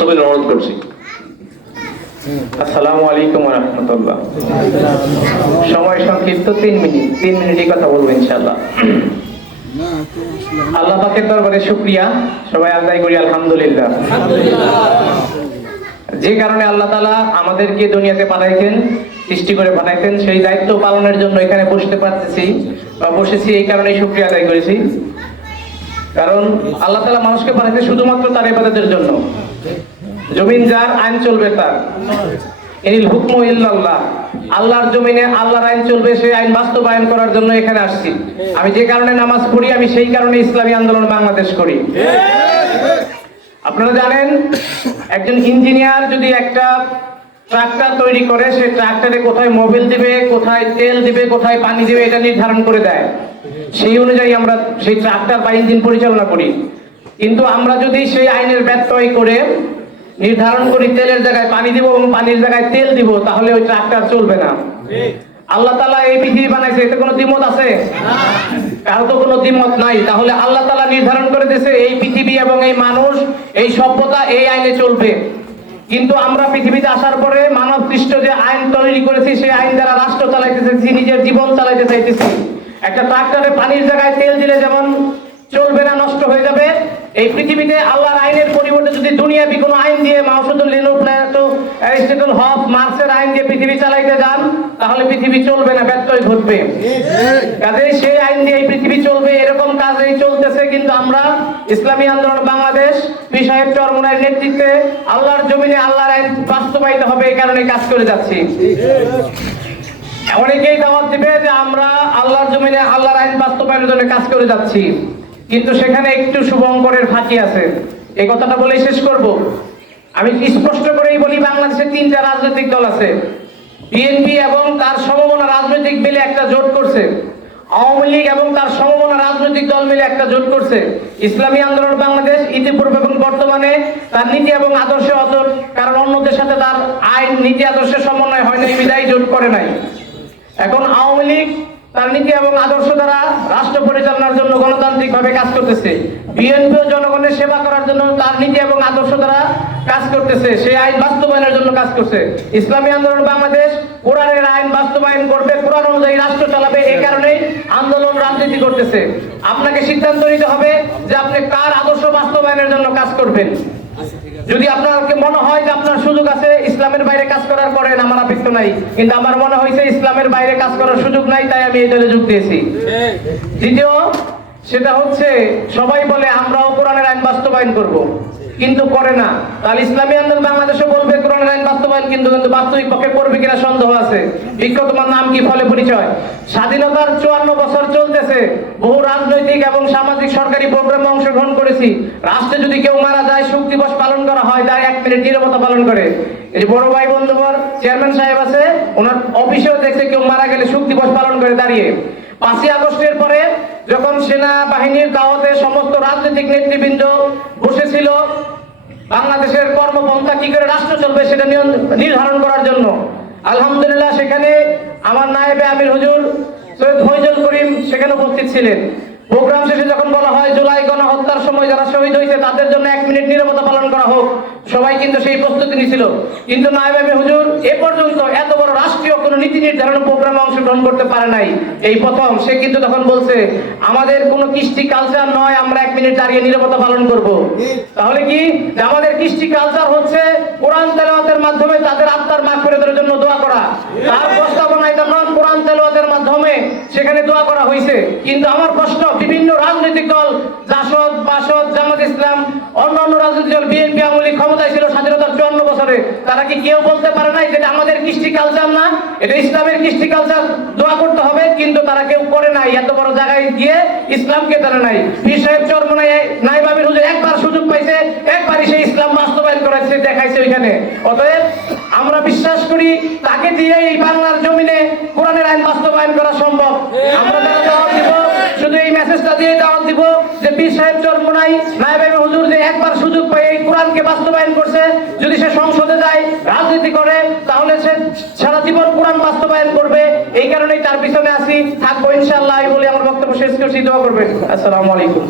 সবাই অনুরোধ করছি। আসসালামু আলাইকুম রহমতুল্লাহ। সময় সংক্ষিপ্ত তিন মিনিট, তিন মিনিটই কথা বলব ইনশাল্লাহ আল্লাহ পাকের দরবারে শুক্রিয়া, সবাই আদায় করি, আলহামদুলিল্লাহ। যে কারণে আল্লাহ তালা আমাদেরকে দুনিয়াতে পাঠাইতেন সৃষ্টি করে পাঠাইতেন সেই দায়িত্ব পালনের জন্য এখানে বসতে পারতেছি বা বসেছি, এই কারণে শুক্রিয়া আদায় করেছি। কারণ আল্লাহ তালা মানুষকে পাঠাইতে শুধুমাত্র তার ইবাদতের জন্য। জমিন যার আইন চলবে তার। আল্লাহর জমিনে আল্লাহর আইন চলবে, সেই আইন বাস্তবায়ন করার জন্য এখানে আসছি। আমি যে কারণে নামাজ পড়ি, আমি সেই কারণে ইসলামী আন্দোলন বাংলাদেশ করি। আপনারা জানেন, একজন ইঞ্জিনিয়ার যদি একটা ট্রাক্টর তৈরি করে, সে ট্রাক্টরে কোথায় মোবিল দিবে, কোথায় তেল দিবে, কোথায় পানি দিবে, এটা নির্ধারণ করে দেয়। সেই অনুযায়ী আমরা সেই ট্রাক্টর বা ইঞ্জিন পরিচালনা করি। কিন্তু আমরা যদি সেই আইনের ব্যত্যয় করে নির্ধারণ করি, তেলের জায়গায় পানি দিব এবং পানির জায়গায় তেল দিব, তাহলে ওই ট্রাক্টর চলবে না। আল্লাহ তালা এই পৃথিবী বানাইছে, এতে কোনো দ্বিমত আছে? কারও তো কোনো দ্বিমত নাই। তাহলে আল্লাহ তালা নির্ধারণ করে দিয়েছে, এই পৃথিবী এবং এই মানুষ, এই সভ্যতা এই আইনে চলবে। কিন্তু আমরা পৃথিবীতে আসার পরে মানব সৃষ্ট যে আইন তৈরি করেছি, সেই আইন দ্বারা রাষ্ট্র চালাইতেছি নিজের জীবন চালাইতে চাইতেছি। একটা ট্রাক্টরে পানির জায়গায় তেল দিলে যেমন চলবে না, নষ্ট হয়ে যাবে এই পৃথিবীতে আল্লাহর আইনের পরিবর্তে যদি দুনিয়াবি কোনো আইন দিয়ে মাউসুদুল লিনু প্লেটো অ্যারিস্টটল হফ মার্কসের আইন দিয়ে পৃথিবী চালাইতে যান, তাহলে পৃথিবী চলবে না, ব্যত্যয় ঘটবে। কাজেই সেই আইন দিয়ে এই পৃথিবী চলবে, এরকম কাজেই চলতেছে কিন্তু আমরা, ইসলামী আন্দোলন বাংলাদেশ পি সাহেব চরমনের নেতৃত্বে আল্লাহর জমিনে আল্লাহর আইন বাস্তবায়িত হবে এই কারণে কাজ করে যাচ্ছি। অনেকেই দাওয়াত দিবে যে আমরা আল্লাহর জমিনে আল্লাহর আইন বাস্তবায়নের জন্য কাজ করে যাচ্ছি। কিন্তু সেখানে একটু শুভঙ্করের ফাঁকি আছে। এই কথাটা বলে শেষ করব। আমি স্পষ্ট করেই বলি বাংলাদেশে তিনটা রাজনৈতিক দল আছে। বিএনপি এবং তার সমমনা রাজনৈতিক মিলে একটা জোট করছে। আওয়ামী লীগ এবং তার সমমনা রাজনৈতিক দল মিলে একটা জোট করছে। ইসলামী আন্দোলন বাংলাদেশ ইতিপূর্বে এবং বর্তমানে তার নীতি এবং আদর্শে অতট কারণ অন্যদের সাথে তার আইন, নীতি, আদর্শের সমন্বয় হয় নাই, বিদায় জোট করে নাই। এখন আওয়ামী লীগ তার নীতি এবং আদর্শ দ্বারা রাষ্ট্র পরিচালনার জন্য গণতান্ত্রিক ভাবে কাজ করতেছে। বিএনপিও জনগণের সেবা করার জন্য তার নীতি এবং আদর্শ দ্বারা কাজ করতেছে। সেই আইন বাস্তবায়নের জন্য কাজ করছে। ইসলামী আন্দোলন বাংলাদেশ কোরআনের আইন বাস্তবায়ন করবে। কোরআন অনুযায়ী রাষ্ট্র চালাবে। এই কারণেই আন্দোলন রাজনীতি করতেছে। আপনাকে সিদ্ধান্ত নিতে হবে যে আপনি কার আদর্শ বাস্তবায়নের জন্য কাজ করবেন। যদি আপনাকে মনে হয় যে আপনার সুযোগ আছে ইসলামের বাইরে কাজ করার করেন আমার আপত্তি নাই কিন্তু আমার মনে হয়েছে ইসলামের বাইরে কাজ করার সুযোগ নাই তাই আমি এই দলে যোগ দিয়েছি। দ্বিতীয় সেটা হচ্ছে সবাই বলে আমরাও কোরআনের আইন বাস্তবায়ন করব কিন্তু করে না। তাহলে ইসলামী আন্দোলন বাংলাদেশে বলবে আইন বাস্তবায়ন কিন্তু কিন্তু বাস্তবিক পক্ষে করবে কিনা সন্দেহ আছে। তোমার নাম কি ফলে পরিচয়? স্বাধীনতার চুয়ান্ন বছর চলতেছে। বহু রাজনৈতিক এবং সামাজিক সরকারি প্রোগ্রামে অংশগ্রহণ করেছি। রাষ্ট্রে যদি কেউ মারা যায় শোক দিবস পালন করা হয়, তার এক মিনিট নিরবতা পালন করে। এই বড় ভাই বন্ধুবর চেয়ারম্যান সাহেব আছে, ওনার অফিসেও দেখছে কেউ মারা গেলে শোক দিবস পালন করে দাঁড়িয়ে। পাঁচই আগস্টের পরে যখন সেনা বাহিনীর দাওয়াতে সমস্ত রাজনৈতিক নেতৃবৃন্দ বসেছিল বাংলাদেশের কর্মপন্থা কি করে রাষ্ট্র চলবে সেটা নির্ধারণ করার জন্য। আলহামদুলিল্লাহ, সেখানে আমার নায়েবে আমির হুজুর সৈয়দ ফৈজুল করিম সেখানে উপস্থিত ছিলেন। প্রোগ্রাম শেষে যখন বলা হয় জুলাই গণহত্যার সময় যারা শহীদ হয়েছে, তাদের জন্য এক মিনিট নিরবতা পালন করা হোক। সবাই কিন্তু সেই প্রস্তুতি নিছিল। কিন্তু নায়েব হুজুর এ পর্যন্ত এত বড় রাষ্ট্রীয় কোনো নীতি নির্ধারণ প্রোগ্রামে অংশগ্রহণ করতে পারে নাই। এই প্রথম সে কিন্তু তখন বলছে, আমাদের কোনো কৃষ্টি কালচার নয়, আমরা এক মিনিট দাঁড়িয়ে নিরবতা পালন করব। তাহলে কি? আমাদের কৃষ্টি কালচার হচ্ছে কোরআন তেলাওয়াতের মাধ্যমে তাদের আত্মার মাগফিরাতের জন্য দোয়া করা। তার প্রস্তাবনা এটা নন কোরআন তেলাওয়াতের মাধ্যমে সেখানে দোয়া করা হয়েছে। কিন্তু আমার প্রশ্ন, বিভিন্ন রাজনৈতিক দল, জাসদ, বাসদ, জামাত ইসলাম, অন্যান্য রাজনৈতিক দল, বিএনপি, আওয়ামী ক্ষমতায় ছিল স্বাধীনতার বছরে তারা কি কেউ বলতে পারে নাই যেটা আমাদের কৃষ্টি কালচার না? এটা ইসলামের কৃষ্টি কালচার দোয়া করতে হবে, কিন্তু তারা কেউ করে নাই। এত বড় জায়গায় গিয়ে ইসলামকে তারা নাই। পীর সাহেব চরমনায় নাইবাবির হুজুর একবার সুযোগ পাইছে, একবারই সেই ইসলাম বাস্তবায়ন করাইছে দেখাইছে ওইখানে। অতএব আমরা বিশ্বাস করি, তাকে দিয়ে এই বাংলার জমিনে কোরআনের আইন বাস্তবায়ন করা সম্ভব। আমরা দিব শুধু এই মেসেজটা দিয়ে দাওয়াত দিব যে পীর সাহেব চরমনাই নায়েব আমির হুজুর যে একবার সুযোগ পাই এই কোরআনকে বাস্তবায়ন করছে, যদি সে সংসদে যায়, রাজনীতি করে, তাহলে সে সারা জীবন কোরআন বাস্তবায়ন করবে। এই কারণেই তার পিছনে আসি থাকব ইনশাআল্লাহ বলে আমার বক্তব্য শেষ করছি, দোয়া করবেন। আসসালামু আলাইকুম।